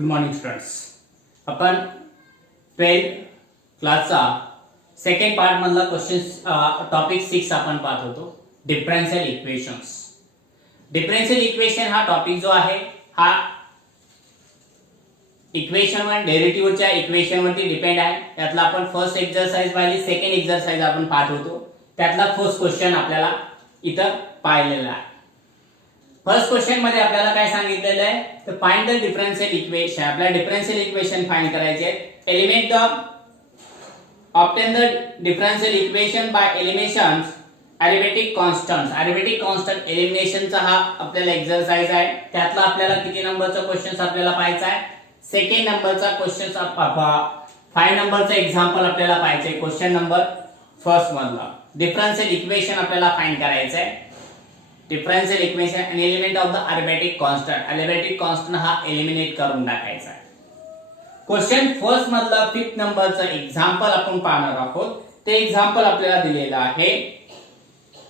Good morning students. आपण 12th क्लासचा second part मधला क्वेश्चन टॉपिक 6 आपण पाहत होतो, डिफरन्शियल इक्वेशन्स. डिफरन्शियल इक्वेशन हा टॉपिक जो आहे हा इक्वेशनवर डेरिव्हेटिव्हच्या इक्वेशनवरती डिपेंड आहे. त्यातला आपण फर्स्ट एक्सरसाइज पाहिली, सेकंड एक्सरसाइज आपण पाहत होतो. त्यातला फर्स्ट क्वेश्चन आपल्याला इथं पाहिलेला आहे. फर्स्ट क्वेश्चन मध्ये आपल्याला काय सांगितलेलं आहे, तर फाइंड द डिफरन्शियल इक्वेशन. आपल्याला डिफरन्शियल इक्वेशन फाइंड करायचे आहेत. Eliminate the obtain the differential equation by elimination arithmetic constants. Arithmetic constant एलिमिनेशनचा हा आपल्याला एक्सरसाइज आहे. त्यातला आपल्याला किती नंबरचा क्वेश्चन आपल्याला पाहायचा आहे, सेकंड नंबरचा क्वेश्चन. 5 नंबरचा एक्झाम्पल आपल्याला पाहायचं आहे. क्वेश्चन नंबर फर्स्ट मधला डिफरन्शियल इक्वेशन आपल्याला फाइंड करायचं आहे. डिफरन्शियल इक्वेशन आणि element of the arithmetic constant. Arithmetic constant हा एलिमिनेट करून टाकायचा आहे. क्वेश्चन फर्स्ट मधला 5th नंबरचा एक्झाम्पल आपण पाहणार आहोत. ते एक्झाम्पल आपल्याला दिलेलं आहे.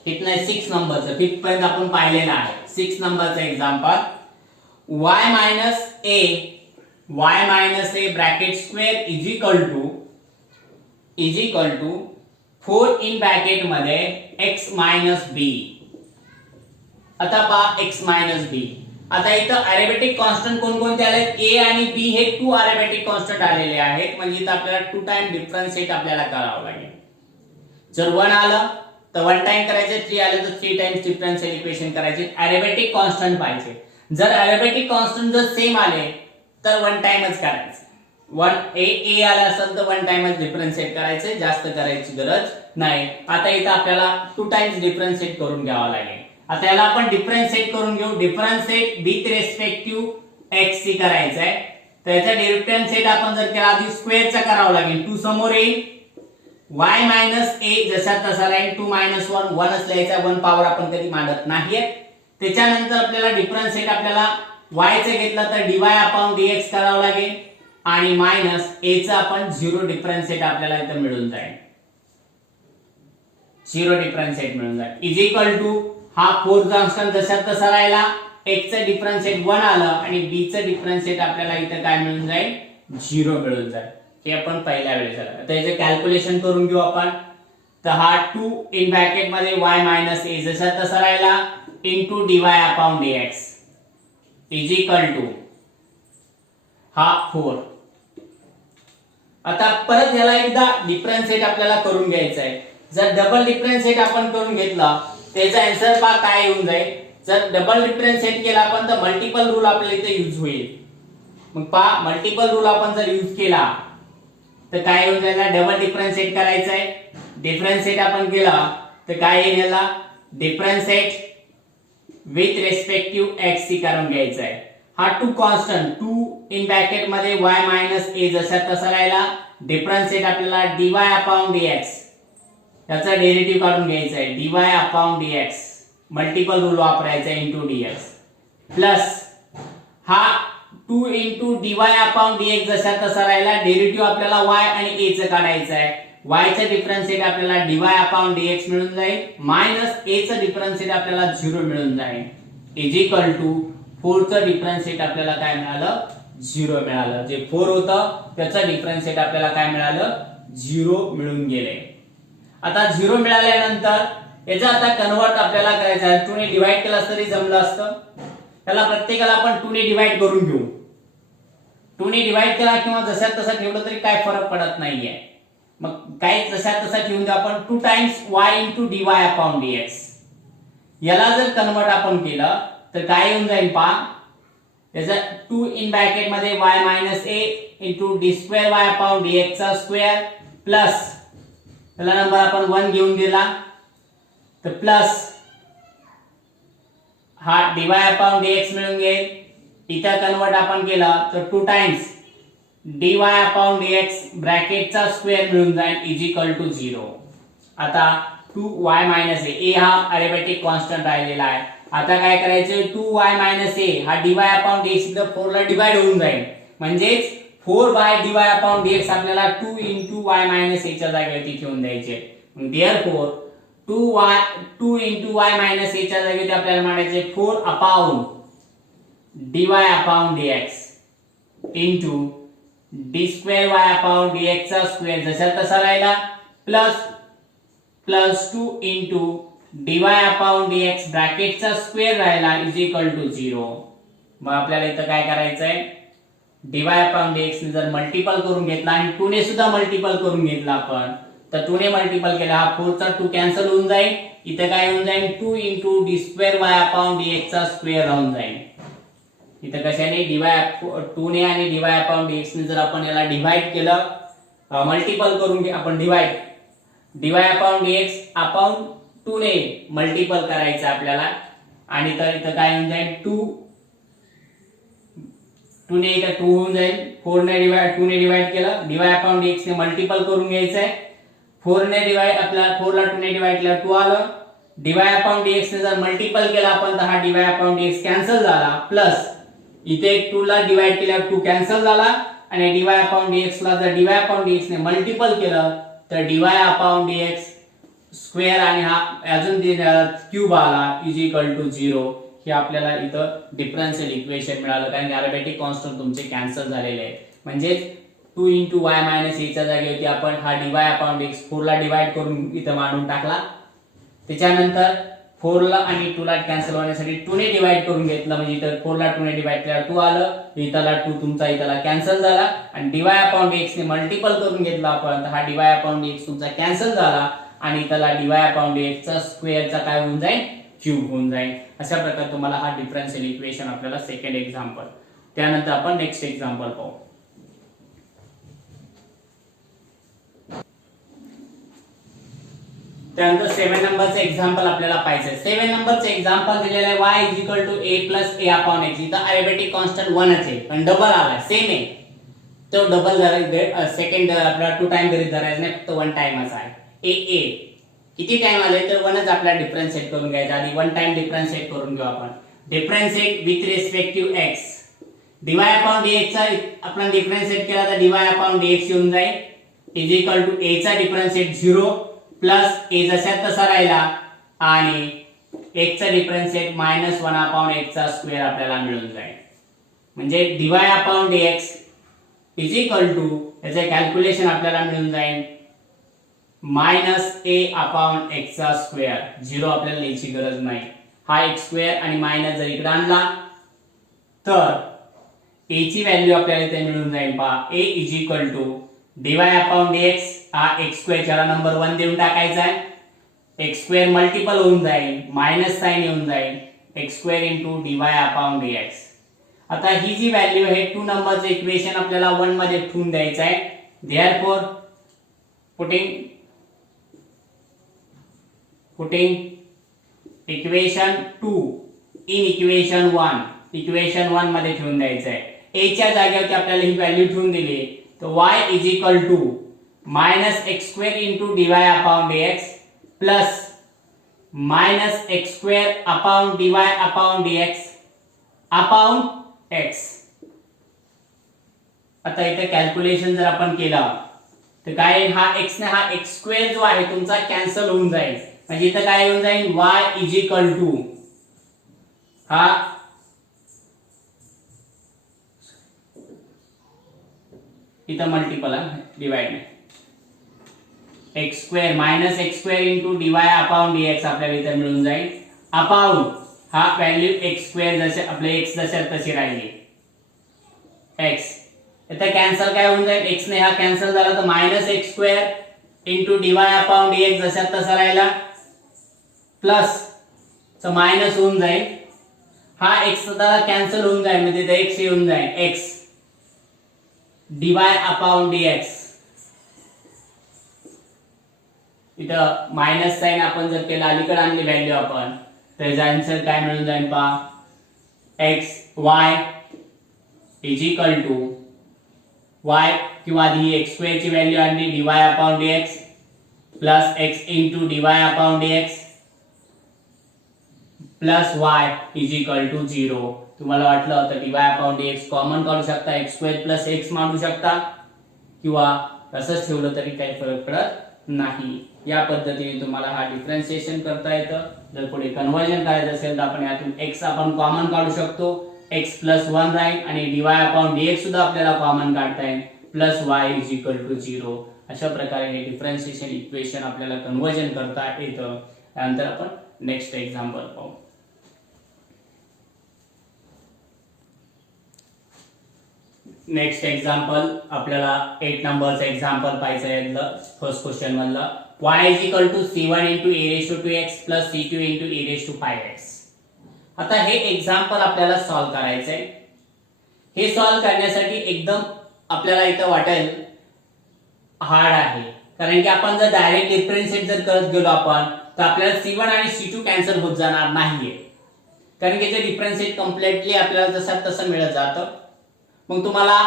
इथनं 6 नंबरचं 5th पर्यंत आपण पाहिलेलं आहे. 6 नंबरचा example y minus a bracket square is equal to 4 in bracket मध्ये x minus b. आता पहा x minus b. आता इथं अरिथमेटिक कॉन्स्टंट कोणकोणते आलेत, a आणि b हे 2 अरिथमेटिक कॉन्स्टंट आलेले आहेत. म्हणजे इथं आपल्याला 2 टाइम डिफरन्शिएट आपल्याला करावं लागेल. जर 1 आलं तर 1 टाइम करायचे, 3 आलं तर 3 टाइम्स डिफरन्शियल इक्वेशन करायचे. अरिथमेटिक कॉन्स्टंट पाहिजे. जर अरिथमेटिक कॉन्स्टंट जर सेम आले तर 1 टाइमच करायचं. 1 आला असेल तर 1 टाइमच डिफरन्शिएट करायचे, जास्त करायची गरज नाही. आता इथं आपल्याला 2 टाइम्स डिफरन्शिएट करून घ्यावं लागेल. आता याला आपण डिफरन्शिएट करून घेऊ. डिफरन्शिएट विथ रेस्पेक्टिव्ह x ची करायचं आहे. तर याचा डिफरन्शिएट आपण जर केला आधी स्क्वेअरचा करावा लागेल. 2 समोर येईल, y a जसा तसा राहील. 2 - 1 1च लिहायचा. 1 पॉवर आपण कधी मांडत नाहीये. त्याच्यानंतर आपल्याला डिफरन्शिएट आपल्याला y चं घेतलं तर dy अपॉन dx करावं लागेल आणि मायनस a चं आपण 0 डिफरन्शिएट आपल्याला इथं मिळून जाईल. 0 डिफरन्शिएट मिळून जाईल. इज इक्वल टू हा 4 कॉन्स्टंट जसा तसा राहिला. x चं डिफरन्शिएट 1 आलं आणि b चं डिफरन्शिएट आपल्याला इथं काय मिळून जाईल, 0 मिळून जाईल. हे आपण पहिल्या वेळेस झालं. आता याचे कॅल्क्युलेशन करून घेऊ आपण. तर हा 2 इन ब्रॅकेट मध्ये y मायनस a जसा तसा राहिला into dy upon dx is equal to हा 4. आता परत याला एकदा डिफरन्शिएट आपल्याला करून घ्यायचं आहे. जर डबल डिफरन्शिएट आपण करून घेतला त्याचा आन्सर पहा काय येऊन जाईल. जर डबल डिफरन्शिएट केला आपण तर मल्टिपल रूल आपल्याला इथे यूज होईल. मग पहा मल्टिपल रूल आपण जर यूज केला तर काय येऊन जाईल, डबल डिफरन्शिएट करायचं आहे. डिफरन्शिएट आपण केला तर काय येईल, याला डिफरन्शिएट विथ रेस्पेक्टिव्ह x ची करून घ्यायचा आहे. हा 2 कॉन्स्टंट 2 इन ब्रॅकेट मध्ये y मायनस a जसा तसा राहिला. डिफरन्शिएट आपल्याला dy अपॉन dx याचा डेरिव्हेटिव्ह काढून घ्यायचा आहे. dy upon dx multiple rule वापरायचा इनटू dx प्लस हा 2 इनटू dy अपॉन dx जसा तसा राहिला. डेरिव्हेटिव्ह आपल्याला y आणि a चं काढायचं आहे. y चं डिफरन्शिएट आपल्याला dy अपॉन dx मिळून जाईल मायनस a चं डिफरन्शिएट आपल्याला 0 मिळून जाईल. इज इक्वल टू 4 चं डिफरन्शिएट आपल्याला काय मिळालं, 0 मिळालं. जे 4 होतं त्याचं डिफरन्शिएट आपल्याला काय मिळालं, 0 मिळून गेले. आता 0 मिळाल्यानंतर याचा आता कन्वर्ट आपल्याला करायचं आहे. 2 ने डिवाइड केला तरी जमलं असतं. त्याला प्रत्येकाला आपण 2 ने डिवाइड करून घेऊ. 2 ने डिवाइड केला किंवा जसा तसा ठेवलं तरी काय फरक पडत नाहीये. मग काय जसा तसा ठेवून द्या आपण. 2 times y into dy upon dx. याला जर कन्वर्ट आपण केलं तर काय येऊन जाईल पहा. याचा 2 इन ब्रॅकेट मध्ये y minus a into d square y upon dx चा स्क्वेअर प्लस त्याला नंबर आपण 1 घेऊन दिला तर प्लस हा dy अपॉन dx मिळून घेईल. इथं कन्वर्ट आपण केला तर 2 टाइम्स dy अपॉन dx ब्रॅकेटचा स्क्वेअर मिळून जाईल इज इक्वल टू 0. आता 2y मायनस a हा अरिथमेटिक कॉन्स्टंट राहिलेला आहे. आता काय करायचं, 2y मायनस a हा dy अपॉन dx इथं 4 ला डिवाइड होऊन जाईल. म्हणजेच 4 बाय dy अपॉन dx आपल्याला 2 इनटू y मायनस a च्या जागेवरती ठेवून द्यायचे. Therefore 2 into y minus a च्या जागेवरती आपल्याला मांडायचे 4 upon dy upon dx into D square Y upon D X चा स्क्वेअर जसा तसा राहिला plus 2 into dy upon dx ब्रॅकेटचा स्क्वेअर राहिला इज इक्वल टू 0. मग आपल्याला इथं काय करायचंय, dy अपॉन dx ने जर मल्टिपल करून घेतला आणि 2 ने सुद्धा मल्टिपल करून घेतला आपण, तर 2 ने मल्टिपल केला हा 4 चा 2 कॅन्सल होऊन जाईल. इथे काय होऊन जाईल 2 into D square Y upon dx चा स्क्वेअर राहून जाईल. इथं कशाने 2 ने आणि dy अपॉन dx ने जर आपण याला डिवाइड केलं, मल्टिपल करून आपण dy अपॉन dx अपॉन 2 ने मल्टिपल करायचं आपल्याला, आणि तर इथं काय होऊन जाईल 2 ने इथं 2 होऊन जाईल. 2 ने डिवाइड केलं, dy अपॉन dx ने मल्टिपल करून घ्यायचंय. 4 ने डिवाइड आपल्याला 4 ला 2 ने डिवाइड केलं 2 आलं. dy अपॉन dx ने जर मल्टिपल केला आपण तर हा dy अपॉन dx कॅन्सल झाला, प्लस इथे 2 ला डिवाइड केल्यावर 2 कॅन्सल झाला, आणि dy अपॉन dx ला जर dy अपॉन dx ने मल्टिपल केलं तर dy अपॉन dx स्क्वेअर आणि हा अजून क्यूब आला इज इक्वल टू 0. हे आपल्याला इथं डिफरन्शियल इक्वेशन मिळालं, कारण अरिथमेटिक कॉन्स्टंट तुमचे कॅन्सल झालेले आहेत. म्हणजे 2 इंटू वाय मायनस ए च्या जागेवरती आपण हा dy अपॉन dx 4 ला डिवाइड करून इथं मांडून टाकला. त्याच्यानंतर 4 ला आणि 2 ला कॅन्सल होण्यासाठी 2 ने डिवाइड करून घेतलं, म्हणजे इथं 4 ला 2 ने डिवाइड केल्यावर 2 आलं, इथला 2 तुमचा इथला कॅन्सल झाला, आणि dy अपॉन dx ने मल्टिपल करून घेतला आपण तर हा dy अपॉन dx तुमचा कॅन्सल झाला, आणि त्याला dy अपॉन dx चा स्क्वेअरचा काय होऊन जाईल क्यूब होऊन जाईल. अशा प्रकारे तुम्हाला हा डिफरन्शियल इक्वेशन आपल्याला सेकंड एक्झाम्पल. त्यानंतर आपण नेक्स्ट एक्झाम्पल पाहू. त्यानंतर 7 नंबरचं एक्झाम्पल आपल्याला पाहायचं. 7 नंबरचं एक्झाम्पल दिलेलं आहे y a + a upon x. इथं अरिथमेटिक कॉन्स्टंट 1 आहे पण डबल आला सेम आहे, तो डबल सेकंड आपल्याला 2 टाइम गरीत धरायचं नाही, फक्त 1 टाइमच आहे. a किती टाइम आले तर 1च आपल्याला डिफरन्शिएट करून घ्यायचा. आधी 1 टाइम डिफरन्शिएट करून घेऊ आपण. Differentiate with respect to x. dy upon dx चा आपण डिफरन्शिएट केला तर dy अपॉन dx येऊन जाईल इज इक्वल टू a चा डिफरन्शिएट 0 प्लस a जसा तसा राहिला, आणि x चा डिफरन्शिएट -1 अपॉन x चा स्क्वेअर आपल्याला मिळून जाईल. म्हणजे dy upon dx is equal to याचे कॅल्क्युलेशन आपल्याला मिळून जाईल -a अपॉन x चा स्क्वेअर. 0 आपल्याला लिहायची गरज नाही. हा x स्क्वेअर आणि मायनस जर इकडे आणला तर a ची व्हॅल्यू आपल्याला इथे मिळून जाईल. पहा a is equal to dy upon dx, हा x स्क्वेअर च्याला नंबर 1 देऊन टाकायचा आहे. x स्क्वेअर मल्टिपल होऊन जाईल, मायनस साइन येऊन जाईल, x square into dy upon dx. आता ही जी व्हॅल्यू आहे 2 नंबरचं इक्वेशन आपल्याला 1 मध्ये ठेवून द्यायचं आहे. Therefore putting equation 2 in equation 1, equation 1 मध्ये ठेवून द्यायचं आहे. a च्या जागेवरती आपल्याला ही व्हॅल्यू ठेवून दिली, तर y is equal to -x square into dy upon dx plus -x square upon dy upon dx upon x. आता इथे कॅल्क्युलेशन जर आपण केलं तर काय, हा x ने हा x स्क्वेअर जो आहे तुमचा कॅन्सल होऊन जाईल. म्हणजे इथं काय होऊन जाईल y इज इक्वल टू हा इथं मल्टिपल डिवाइड नाही, x square -x square into dy upon dx आपल्याला इथे मिळून जाईल, अपॉन हा व्हॅल्यू x स्क्वेअर जसे आपले x जसे तशी राहिली x. इथे कॅन्सल काय होऊन जाईल, x ने हा कॅन्सल झाला तर -x square into dy upon dx जसा तसा राहिला, प्लस च मायनस होऊन जाईल, हा x सुद्धा कॅन्सल होऊन जाईल, म्हणजे ते x येऊन जाईल x dy अपॉन dx. इथं मायनस साइन आपण जर केलं अलीकडे आणली व्हॅल्यू आपण, तर याचा आन्सर काय मिळून जाईल पहा, x y is equal to y किंवा आधी x स्क्वेअर ची व्हॅल्यू आणली dy upon dx plus x into dy upon dx plus y is equal to 0. तुम्हाला वाटलं होतं dy अपॉन dx कॉमन काढू शकता, x स्क्वेअर प्लस x मांडू शकता, किंवा तसंच ठेवलं तरी काही फरक पडत नाही. या पद्धतीने तुम्हाला हा डिफरन्शिएशन करता येतं. जर पुढे कन्वर्जन करायचं असेल तर आपण यातून x आपण कॉमन काढू शकतो, x प्लस 1 राहील आणि dy अपॉन dx सुद्धा आपल्याला कॉमन काढता येईल plus y is equal to 0. अशा प्रकारे हे डिफरन्शिएशन इक्वेशन आपल्याला कन्वर्जन करता येतं. त्यानंतर आपण नेक्स्ट एक्झाम्पल पाहू. नेक्स्ट एक्झाम्पल आपल्याला 8 नंबरचं एक्झाम्पल पाहायचं आहे. फर्स्ट क्वेश्चन मधलं y is equal to c1 into e raise to 2x plus c2 into e raise to 5x. आता हे एक्झाम्पल आपल्याला सॉल्व्ह करायचं आहे. हे सॉल्व्ह करण्यासाठी एकदम आपल्याला इथं वाटेल हार्ड आहे, कारण की आपण जर डायरेक्ट डिफरन्शिएट जर करत गेलो आपण तर आपल्याला c1 आणि c2 कॅन्सल होत जाणार नाहीये, कारण की ते डिफरन्शिएट कम्प्लीटली आपल्याला जसं तसं मिळत जातं. मग तुम्हाला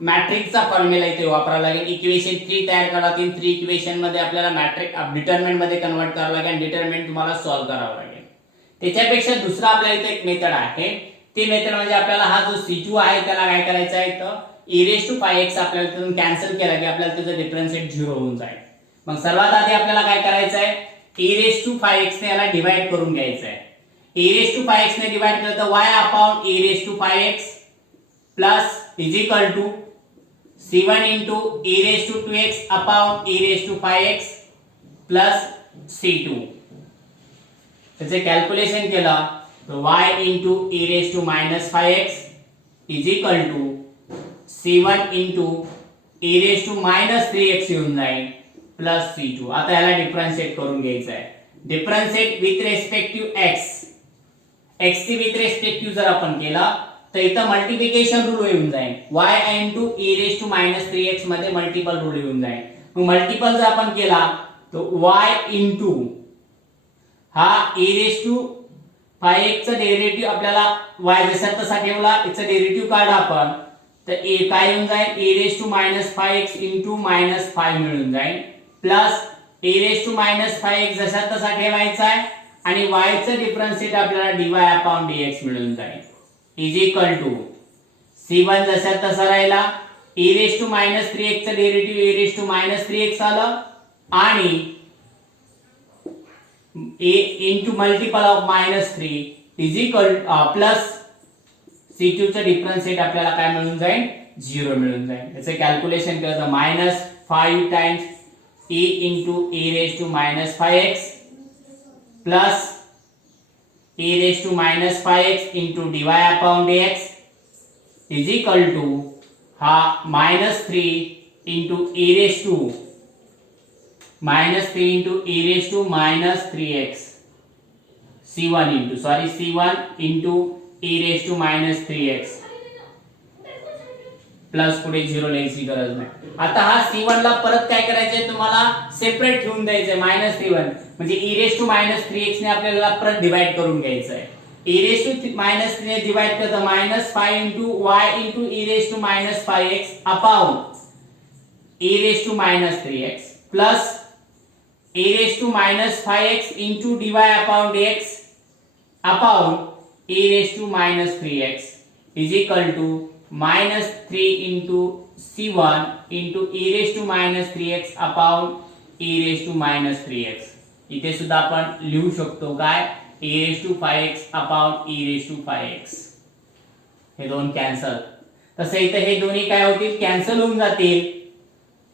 मॅट्रिक्सचा फॉर्म्युला इथे वापरावा लागेल. इक्वेशन 3 तयार करावं लागेल. 3 इक्वेशन मध्ये आपल्याला मॅट्रिक्स डिटरमिनंट मध्ये कन्वर्ट करावं लागेल आणि डिटरमिनंट तुम्हाला सॉल्व्ह करावं लागेल. त्याच्यापेक्षा दुसरा आपल्या इथे एक मेथड आहे. ती मेथड म्हणजे आपल्याला हा जो c2 आहे त्याला काय करायचं आहे, तर e रेस टू 5x आपल्याला तिथून कॅन्सल केला की आपल्याला त्याचं डिफरन्शिएट 0 होऊन जाईल. मग सर्वात आधी आपल्याला काय करायचं आहे, e रेस टू 5x ने याला डिवाइड करून घ्यायचं आहे. e रेस टू 5x ने डिवाइड केलं तर y upon e raise to 5x plus is equal to c1 into e raised to 2x upon e raised to 5x plus c2. त्याचे calculation केलं तर y into e raised to minus 5x is equal to c1 into e raised to minus 3x येऊन जाईल plus c2. आता याला differentiate करून घ्यायचं आहे. Differentiate with respect to x. x ची विथ रिस्पेक्ट टू जर आपण केला तर इथं मल्टिप्लिकेशन रूल येऊन जाईल. y into e raised to minus 3x मध्ये मल्टिपल रूल येऊन जाईल. मग मल्टिपल जर आपण केला तर y into हा e raised to 5x चा डेरिव्हेटिव्ह आपल्याला y जसा तसा ठेवला, याचा डेरिव्हेटिव्ह काढला आपण तर काय येऊन जाईल, e raised to minus 5x into minus 5 मिळून जाईल plus e raised to minus 5x जसा तसा ठेवायचा आहे आणि y चा डिफरन्शिएट आपल्याला dy upon dx मिळून जाईल इज इक्वल टू c1 जसा तसा राहिला, e raise to minus 3x चा derivative e raise to minus 3x आलं आणि a into multiple of minus 3 is equal plus c2 चा डिफरन्शिएट आपल्याला काय मिळून जाईल, 0 मिळून जाईल. याचे कॅल्क्युलेशन केलं तर minus 5 times e into e raise to minus 5x plus e raised to minus 5x into dy upon dx is equal to हा minus 3 into e raised to minus 3 into e raised to minus 3x c1 into e raised to minus 3x plus पुढे 0 लिहायची गरज नाही. आता हा c1 ला परत काय करायचंय, तुम्हाला सेपरेट ठेवून द्यायचंय मायनस 3 म्हणजे e raise to minus 3x ने आपल्याला परत डिवाइड करून घ्यायचं आहे. e रेस टू मायनस 3 ने डिवाइड केलं तर minus 5 into y into e raise to minus 5x upon e raise to minus 3x plus e raise to minus 5x into dy upon dx upon e raise to minus 3x is equal to minus 3 into c1 into e raised to minus 3x upon e raised to minus 3x. इथे सुद्धा आपण लिहू शकतो काय, e raised to 5x upon e raised to 5x. हे दोन cancel. तसे इथे हे दोन्ही काय होतील, कॅन्सल होऊन जातील.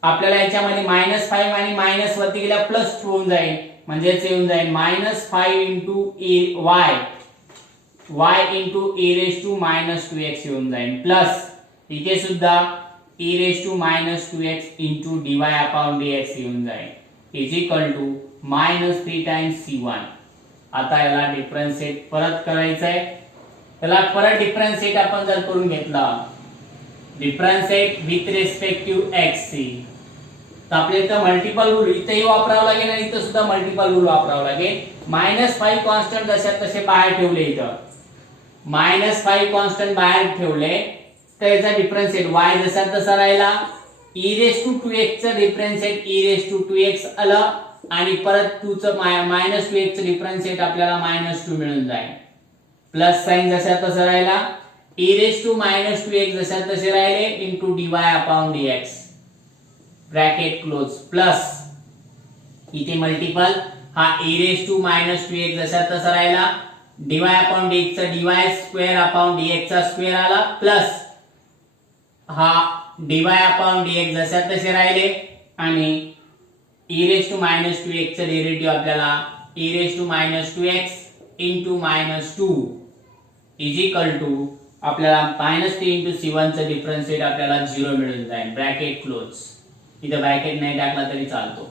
आपल्याला याच्यामध्ये -5 आणि मायनस वरती गेल्या प्लस होऊन जाईल, म्हणजेच येऊन जाईल -5 into y into e raised to minus 2x येऊन जाईल प्लस इथे सुद्धा e raised to minus 2x into dy upon dx येऊन जाईल is equal to -3 times c1. आता याला डिफरन्शिएट परत करायचं आहे. त्याला परत डिफरन्शिएट आपण जर करून घेतला, differentiate with respect to x तर आपल्याला इथं मल्टिपल रूल इथेही वापरावं लागेल आणि इथं सुद्धा मल्टिपल रूल वापरावं लागेल. -5 कॉन्स्टंट जशा तसे बाहेर ठेवले, इथं -5 कॉन्स्टंट बाहेर ठेवले तर याचा डिफरन्शिएट y जसा तसा राहिला, e रेस टू 2x चा differentiate e raise to 2x आलं आणि परत 2 चं -2x चं डिफरन्शिएट आपल्याला -2 मिळून जाईल. प्लस साइन जसा तसा राहिला, e रेस टू -2x जसा तसे राहिले into dy upon dx bracket close plus इथे मल्टिपल हा e रेस टू -2x जसा तसा राहिला dy अपॉन dx चा dy स्क्वेअर अपॉन dx चा स्क्वेअर आला प्लस हा dy अपॉन dx जशा तसे राहिले आणि e raise to minus 2x चा डेरिव्हेटिव्ह आपल्याला e raise to minus 2x into minus 2 is equal to आपल्याला मायनस 3 इंटू c1 चा डिफरन्शिएट आपल्याला 0 मिळून जाईल. Bracket close. इथे ब्रॅकेट नाही टाकला तरी चालतो.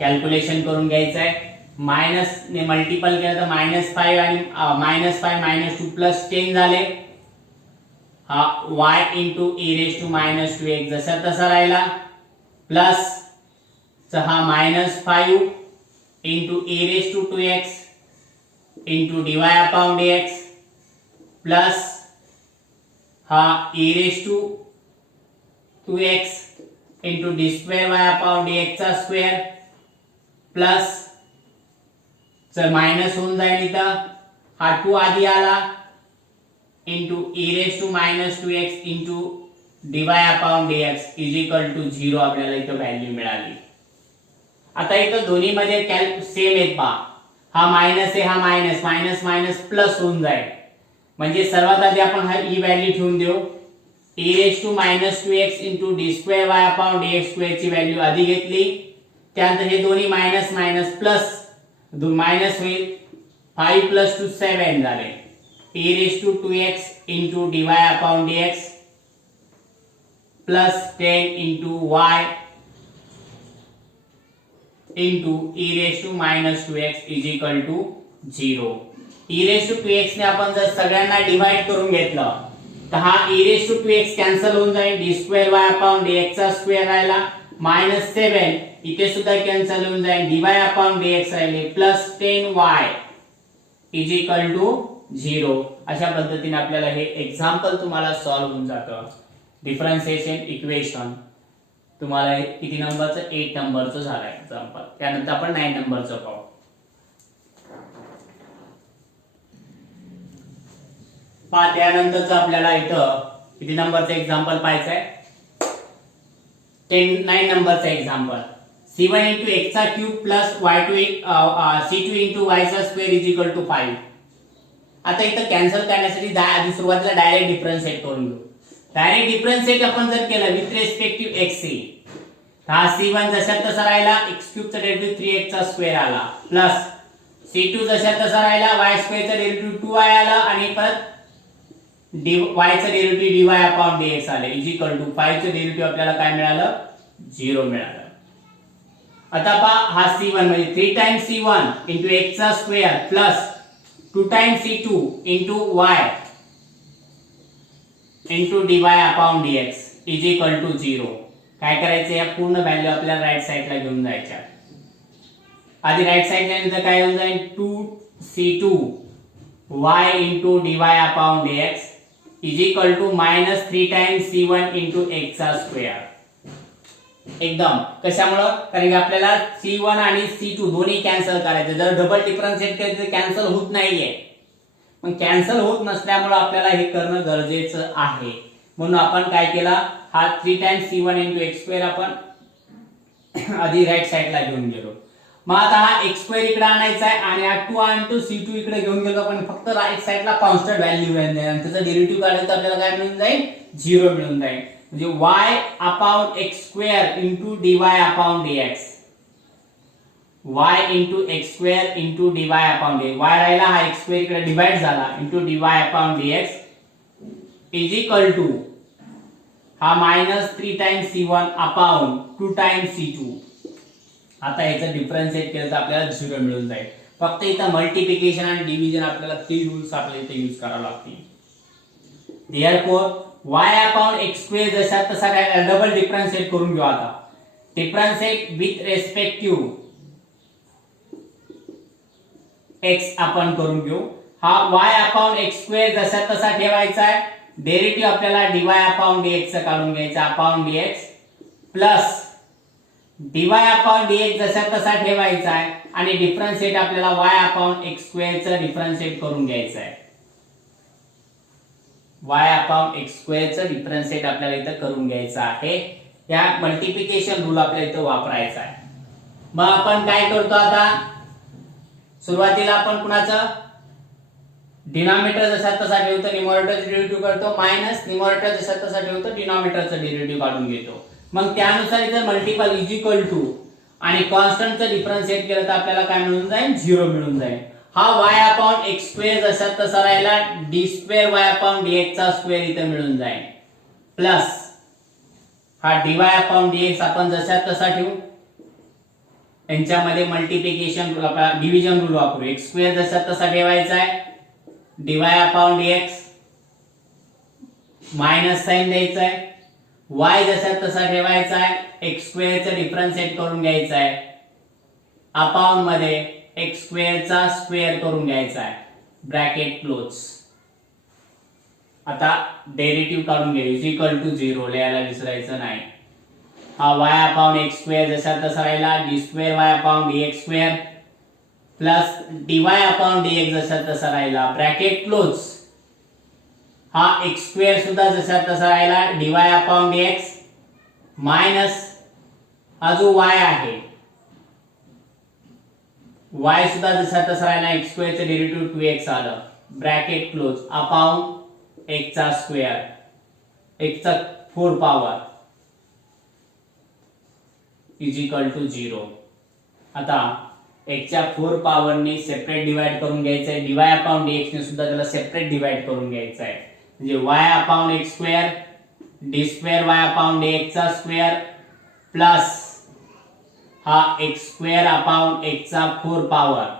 कॅल्क्युलेशन करून घ्यायचं आहे. मायनस ने मल्टिपल केलं तर -5 आणि -5 -2 प्लस 10 झाले. हा y into e raise to minus 2x जसा तसा राहिला प्लस हा -5 into e raise to 2x into dy upon dx plus हा e raise to 2x into d square y upon dx चा स्क्वेअर प्लस जर minus होऊन जाईल इथं हा 2 आधी आला into e raise to minus 2x into dy upon dx is equal to 0 आपल्याला इथं व्हॅल्यू मिळाली. आता इथं दोन्ही मध्ये सेम आहेत पहा. हा मायनस आहे, हा मायनस, मायनस मायनस प्लस होऊन जाईल. म्हणजे सर्वात आधी आपण ही व्हॅल्यू ठेवून देऊ. e raise to minus 2x into d square y upon dx square ची व्हॅल्यू आधी घेतली. त्यानंतर हे दोन्ही मायनस मायनस प्लस मायनस होईल. 5 प्लस 2 7 झाले. e raise to 2x into dy upon dx plus 10 into y into e raise to minus 2x is equal to 0. e raise to 2x ने आपण जर सगळ्यांना डिवाइड करून घेतलं तर हा e raise to 2x cancel होऊन जाईल. d square y upon dx चा स्क्वेअर राहिला -7 इथे सुद्धा कॅन्सल होऊन जाईल. dy अपॉन dx राहिले plus 10y is equal to 0. अशा पद्धतीने आपल्याला हे एक्झाम्पल तुम्हाला सॉल्व्ह होऊन जातं. डिफरन्शिएशन इक्वेशन तुम्हाला किती नंबरचं 8 नंबरचं झालं एक्झाम्पल. त्यानंतर आपण 9 नंबरचं पाहू. पहा त्यानंतरचं आपल्याला इथं किती नंबरचं एक्झाम्पल पाहायचं आहे. 9 नंबरचं एक्झाम्पल. c1 into x चा cube plus c2 into y चा स्क्वेअर इज इक्वल टू 5. आता इथं कॅन्सल करण्यासाठी आधी सुरुवातीला डायरेक्ट डिफरन्शिएट करून घेऊ. डायरेक्ट डिफरन्शिएट आपण जर केलं विथ रिस्पेक्टिव्ह x हा c1 जसा तसा राहिला x क्यूब चा डेरिव्हेटिव्ह 3x चा स्क्वेअर आला प्लस c2 जसा तसा राहिला y स्क्वेअर चा डेरिव्हेटिव्ह 2y आला आणि परत y चा डेरिव्हेटिव्ह dy अपॉन dx आले इज इक्वल टू 5 चे डेरिव्हेटिव्ह आपल्याला काय मिळालं 0 मिळालं. आता पहा हा c1 म्हणजे 3 टाइम्स c1 into x चा square plus 2 times c2 into y into dy upon dx is equal to 0. काय करायचं या पूर्ण व्हॅल्यू आपल्याला राईट साइडला घेऊन जायच्या. आधी राईट साइडला नंतर काय होऊन जाईल 2c2 y into dy upon dx is equal to -3 times c1 into x चा स्क्वेअर. एकदम कशामुळे कारण की आपल्याला c1 आणि c2 दोन्ही कॅन्सल करायचे. जर डबल डिफरन्शिएट केले तर कॅन्सल होत नाहीये. मग कॅन्सल होत नसल्यामुळे आपल्याला हे करणं गरजेचं आहे. म्हणून आपण काय केला हा 3 times c1 into x square आपण आधी राईट साइडला घेऊन गेलो. मग आता हा x स्क्वेअर इकडे आणायचा आहे आणि हा 2 into c2 इकडे घेऊन गेलो पण फक्त राईट साइडला कॉन्स्टंट व्हॅल्यू मिळून जाईल आणि त्याचा डेरिव्हेटिव्ह काढायचं तर आपल्याला काय मिळून जाईल 0 मिळून जाईल. म्हणजे y upon x square into dy upon dx y into x square into dy upon dx y राहिला हा x स्क्वेअर इकडे डिवाइड झाला into dy upon dx is equal to हा -3 times c1 upon 2 times c2. आता याचं differentiate केलं तर आपल्याला 0 मिळून जाईल. फक्त इथं मल्टिप्लिकेशन आणि डिव्हिजन आपल्याला 3 रूल्स आपल्याला इथे यूज करावे लागतील. Therefore y upon x square जसा तसा डबल डिफरन्शिएट करून घेऊ. आता डिफरन्शिएट विथ रेस्पेक्टिव्ह x आपण करून घेऊ. हा y अपॉन x स्क्वेअर जसा तसा ठेवायचा आहे. डेरिव्हेटिव्ह आपल्याला dy अपॉन dx चा काढून घ्यायचा upon dx plus dy upon dx जसा तसा ठेवायचा आहे आणि डिफरन्शिएट आपल्याला y अपॉन x स्क्वेअर चा डिफरन्शिएट करून घ्यायचा आहे. y अपॉन x स्क्वेअर चा डिफरन्शिएट आपल्याला इथं करून घ्यायचा आहे. या मल्टिप्लिकेशन रूल आपल्याला इथं वापरायचा आहे. मग आपण काय करतो आता सुरुवातीला आपण कुणाचं डिनॉमिनेटर जसा तसा ठेवतो, न्यूमरेटरचं डेरिव्हेटिव्ह करतो, मायनस न्यूमरेटर जसा तसा ठेवतो, डिनॉमिनेटरचं डेरिव्हेटिव्ह काढून घेतो. मग त्यानुसार इथे मल्टिपल इज इक्वल टू आणि कॉन्स्टंटचं डिफरन्शिएट केलं तर आपल्याला काय मिळून जाईल, 0 मिळून जाईल. हा y अपॉन x स्क्वेअर जसा तसा राहिला, d square y upon dx चा स्क्वेअर इथे मिळून जाईल, प्लस हा dy अपॉन dx आपण जसा तसा ठेवू, यांच्यामध्ये मल्टिप्लिकेशन रूल डिव्हिजन रूल वापरू. x स्क्वेअर जसा तसा ठेवायचा आहे, dy upon dx minus sign द्यायचा आहे, y जसा तसा ठेवायचा आहे, x स्क्वेअरचं डिफरन्शिएट करून घ्यायचा आहे, अपॉन मध्ये x स्क्वेअरचा स्क्वेअर करून घ्यायचा आहे, ब्रॅकेट क्लोज. आता डेरिव्हेटिव्ह काढून घ्या, इज इक्वल टू 0 लिहायला विसरायचं नाही. हा y अपॉन x स्क्वेअर जसा तसा राहिला, d square y upon dx square plus dy upon dx जसा तसा राहिला, ब्रॅकेट क्लोज. हा x स्क्वेअर सुद्धा जसा तसा राहिला, dy अपॉन dx मायनस हा जो y आहे, y सुद्धा जसा तसा राहिला, x स्क्वेअर चे डेरिव्हेटिव्ह 2x आलं, ब्रॅकेट क्लोज, अपॉन x चा स्क्वेअर, x चा 4 पॉवर इज इक्वल टू 0. आता x च्या 4 पॉवर ने सेपरेट डिवाइड करून घ्यायचं आहे, dy अपॉन dx ने सुद्धा त्याला सेपरेट डिवाइड करून घ्यायचं आहे, म्हणजे y upon x square d square y upon dx चा स्क्वेअर प्लस हा x स्क्वेअर अपॉन x चा 4 power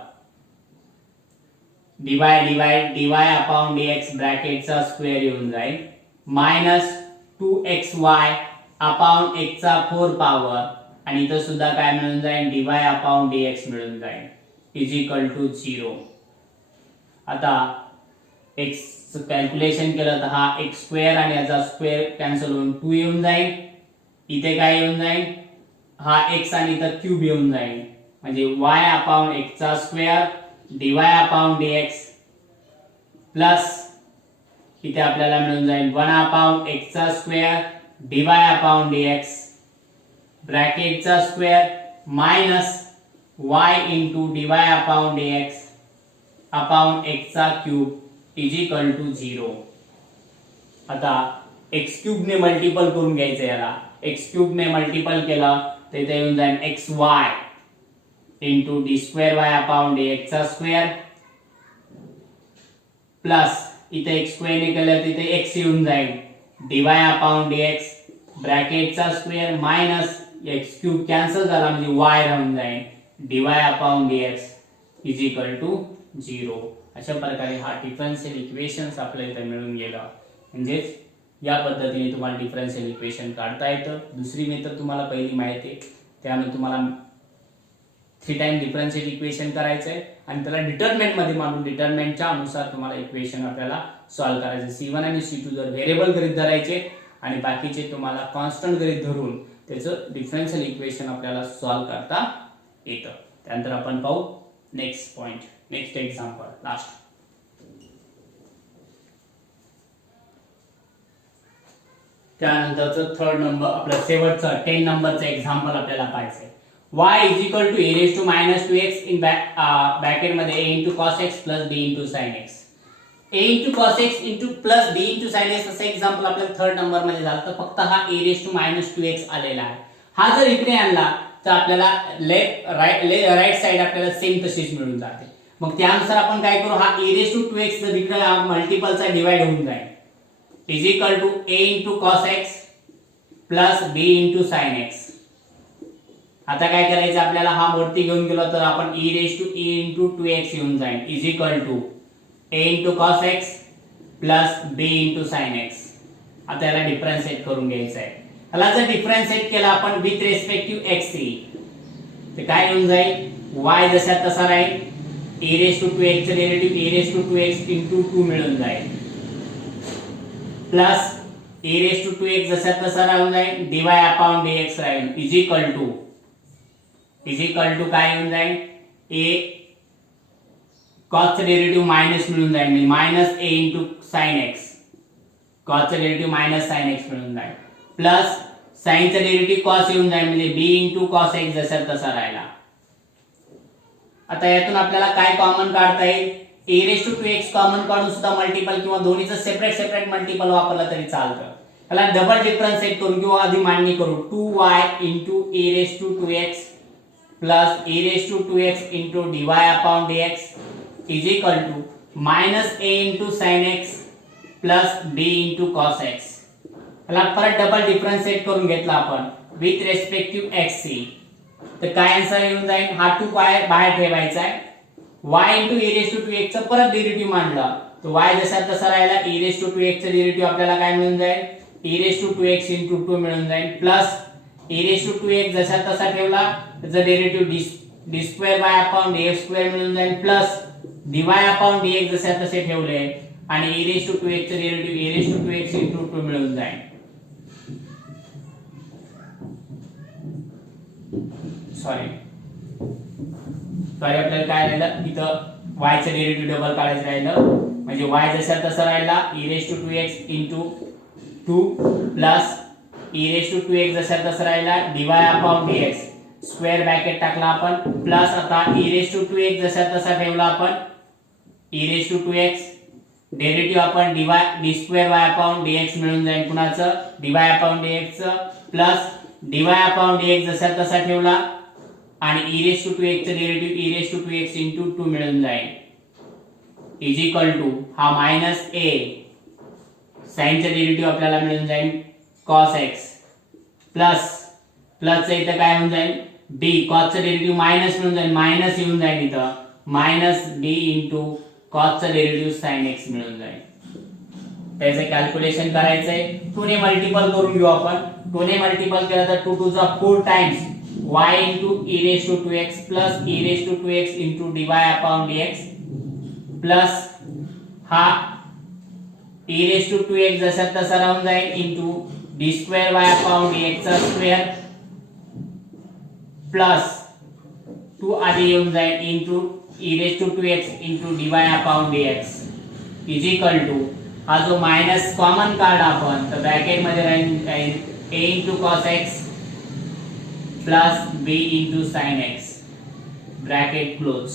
divide dy upon dx bracket चा स्क्वेअर येऊन जाईल, मायनस 2xy अपॉन x चा 4 पॉवर आणि इथं सुद्धा काय मिळून जाईल, dy अपॉन dx मिळून जाईल, इज इक्वल टू 0. आता x कॅल्क्युलेशन केलं तर हा x स्क्वेअर आणि याचा स्क्वेअर कॅन्सल होऊन 2 येऊन जाईल, इथे काय येऊन जाईल, हा x आणि इथं क्यूब येऊन जाईल, म्हणजे y अपॉन x चा square dy upon dx plus इथे आपल्याला मिळून जाईल 1 अपॉन x चा square dy upon dx bracket चा square minus y into dy upon dx upon x चा क्यूब इज इक्वल टू 0. आता x क्यूब ने मल्टिपल करून घ्यायचं याला, x क्यूब ने मल्टिपल केलं तर इथे येऊन जाईल xy into D square y upon dx चा स्क्वेअर प्लस इथे x स्क्वेअर ने केलं तिथे x येऊन जाईल, dy अपॉन dx ब्रॅकेट चा square minus x cube cancel झाला म्हणजे y राहून जाईल, dy upon dx is equal to 0. अशा प्रकारे हा डिफरन्शियल इक्वेशन्स आपल्याला इथे मिळून गेला. म्हणजेच या पद्धतीने तुम्हाला डिफरन्शियल इक्वेशन काढता येतं. दुसरी मेथड तुम्हाला पहिली माहिती आहे, त्यामुळे तुम्हाला 3 टाइम डिफरन्शियल इक्वेशन करायचं आहे आणि त्याला डिटरमिनंट मध्ये मांडून डिटरमिनंटच्या अनुसार तुम्हाला इक्वेशन आपल्याला सॉल्व्ह करायचे. C1 आणि C2 जर व्हेरिएबल गृहीत धरायचे आणि बाकीचे तुम्हाला कॉन्स्टंट गृहीत धरून त्याचं डिफरन्शियल इक्वेशन आपल्याला सॉल्व्ह करता येतं. त्यानंतर आपण पाहू next point, next example, last. त्यानंतरचं 3rd नंबर आपलं शेवटचं 10 नंबरचं एक्झाम्पल आपल्याला पाहायचं आहे. y is equal to a raised to minus 2x in bracket मध्ये a into cos x plus b into sin x. a into cos x into plus b into sin x असं example आपल्याला 3rd number मध्ये झालं, तर फक्त हा a raised to minus 2x आलेला आहे. हा जर इकडे आणला तर आपल्याला राईट साइड आपल्याला सेम तशीच मिळून जाते. मग त्यानुसार आपण काय करू, हा a raised to 2x जर इकडे मल्टिपलचा डिवाइड होऊन जाईल, is equal to a into cos x plus b into sin x. आता काय करायचं आपल्याला, हा वरती घेऊन गेलो तर आपण e raised to e into 2x येऊन जाईल, is equal to a into cos x plus b into sin x. आता याला डिफरन्शिएट करून घ्यायचं आहे. याला जर डिफरन्शिएट केला आपण विथ रिस्पेक्टिव्ह x तर काय येऊन जाईल, y जसा तसा राहील, e raised to 2x चे derivative e raised to 2x into 2 मिळून जाईल, plus e raised to 2x जसा तसा राहून जाईल, dy upon dx राहील, इज इक्वल टू काय येऊन जाईल, a cos चे डेरिव्हेटिव्ह मायनस मिळून जाईल, म्हणजे minus a into sin x, cos चे डेरिव्हेटिव्ह मायनस sin x मिळून जाईल, प्लस sin चे डेरिव्हेटिव्ह cos येऊन जाईल, म्हणजे b into cos x जसा तसा राहिला. आता यातून आपल्याला काय कॉमन काढता येईल, ए रेस टू 2x कॉमन काढून सुद्धा मल्टिपल किंवा दोन्हीचं सेपरेट मल्टिपल वापरलं तरी चालतं. त्याला डबल डिफरन्शिएट करून किंवा आधी मांडणी करू 2y into a raised to 2x plus a raised to 2x into dy upon dx is equal to minus a into sin x plus b into cos x. त्याला परत डबल डिफरन्शिएट करून घेतला आपण विथ रेस्पेक्टिव्ह x c. तर काय answer येऊन जाईल, हा 2 बाहेर ठेवायचा आहे. y into e raised to 2x चा परत डेरिव्हेटिव्ह मांडला तर y जसा तसा राहिला, e raised to 2x चा डेरिव्हेटिव्ह आपल्याला काय मिळून जाईल, e raised to 2x into 2 मिळून जाईल plus e raised to 2x जसा तसा ठेवला त्याचा derivative d square y upon dx square मिळून जाईल प्लस dy upon dx जसा तसे ठेवले आणि e raised to 2x चा derivative e raised to 2x into 2 मिळून जाईल. सॉरी आपल्याला काय राहिलं इथं y चं डेरिव्हेटिव्ह डबल काढायचं राहिलं म्हणजे y जसा तसा राहिला e raised to 2x into 2 plus e raised to 2x जसा तसा राहिला dy upon dx square bracket टाकला आपण प्लस आता e raised to 2x जसा तसा ठेवला आपण e raised to 2x derivative आपण d square y upon dx मिळून जाईल कुणाचं dy upon dx चं प्लस dy upon dx जसा तसा ठेवला आणि e raised to 2x चं derivative e raised to 2x into 2 मिळून जाईल इज इक्वल टू हा मायनस a sin चं डेरिव्हेटिव्ह आपल्याला मिळून जाईल cos x प्लस चं इथं काय होऊन जाईल b cos चं डेरिव्हेटिव्ह मायनस मिळून जाईल मायनस येऊन जाईल इथं मायनस b into cos चं डेरिव्हेटिव्ह sin x मिळून जाईल. त्याचे कॅल्क्युलेशन करायचंय 2 ने मल्टिपल करून घेऊ आपण 2 ने मल्टिपल केलं तर 2 टू चा 4 times y into e raised to 2x plus e raised to 2x into dy upon dx plus हा e raised to 2x जसा तसा राहून जाईल into d square y upon dx चा स्क्वेअर प्लस 2 आधी येऊन जाईल into e raised to 2x into dy upon dx is equal to हा जो मायनस कॉमन काढला आपण तर ब्रॅकेट मध्ये राहील a into cos x plus b into sin x bracket close.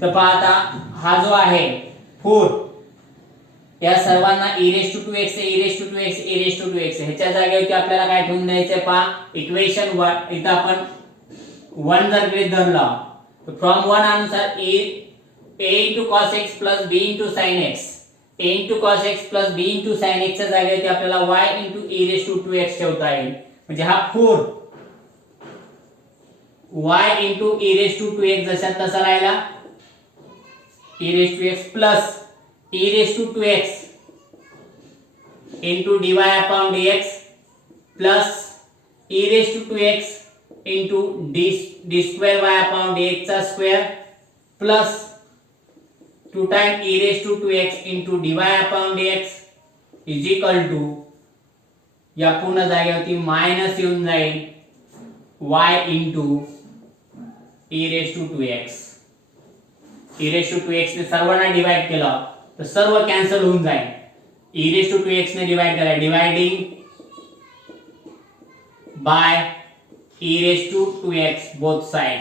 तर पहा आता हा जो आहे 4 या सर्वांना e raised to 2x e raised to 2x e raised to 2x ह्याच्या जागेवरती आपल्याला काय ठेवून द्यायचंय पहा इक्वेशन 1 इथं आपण 1 जर गृहीत धरला तर फ्रॉम 1 अनुसार a into cos x plus b into sin x a into cos x plus b into sin x च्या जागेवरती आपल्याला y into e raised to 2x ठेवता येईल म्हणजे हा 4 y into e raised to 2x जसा तसा राहिला e raised to x plus e raised to 2x into dy upon dx plus e raised to 2x into d square y upon dx चा square plus 2 times e raised to 2x into dy upon dx is equal to या पूर्ण जागेवरती minus येऊन जाईल y into e raised to 2x e raised to 2x ने सर्वांना divide केलं तर सर्व कॅन्सल होऊन जाईल e raised to 2x ने डिवाइड केला dividing by e raised to 2x both side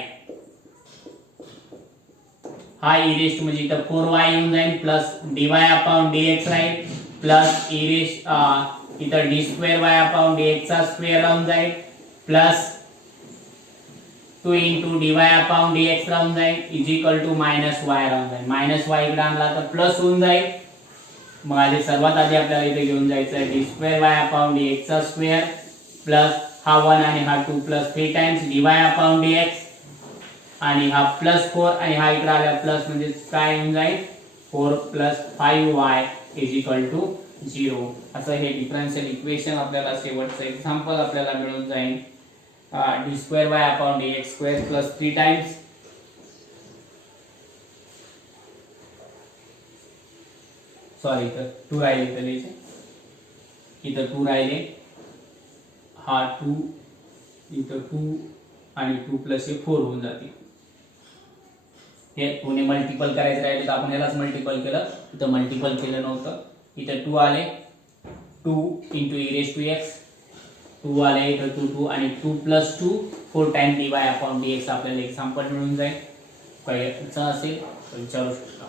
हा e raised to म्हणजे इथं 4y येऊन जाईल प्लस dy upon dx राहील प्लस e raised इथं d square y upon dx चा स्क्वेअर राहून जाईल plus 2 into dy upon dx राहून जाईल is equal to minus y राहून जाईल मायनस y इकडे आणला तर प्लस होऊन जाईल मग आधी सर्वात आधी आपल्याला इथे घेऊन जायचं आहे d square y upon dx चा स्क्वेअर प्लस हा 1 आणि हा 2 plus 3 times dy upon dx आणि हा प्लस 4 आणि हा इकडे आला प्लस म्हणजे काय येऊन जाईल 4 plus 5y is equal to 0 असं हे डिफरन्शियल इक्वेशन आपल्याला शेवटचं एक्झाम्पल आपल्याला मिळून जाईल d square y upon dx square plus 3 times sorry इथं 2 राहिले तर इथं 2 राहिले हा 2 इथं 2 आणि 2 प्लस 4 होऊन जाते हे 2 ने मल्टिपल करायचं राहिले तर आपण यालाच मल्टिपल केलं इथं मल्टिपल केलं नव्हतं इथं 2 आले 2 into e raised to x 2 आले तर 2 आणि 2 + 2 4 टाइम dy अपॉन dx आपल्याला एक्झाम्पल मिळून जाईल. काही अडचण असेल तर विचारू शकता.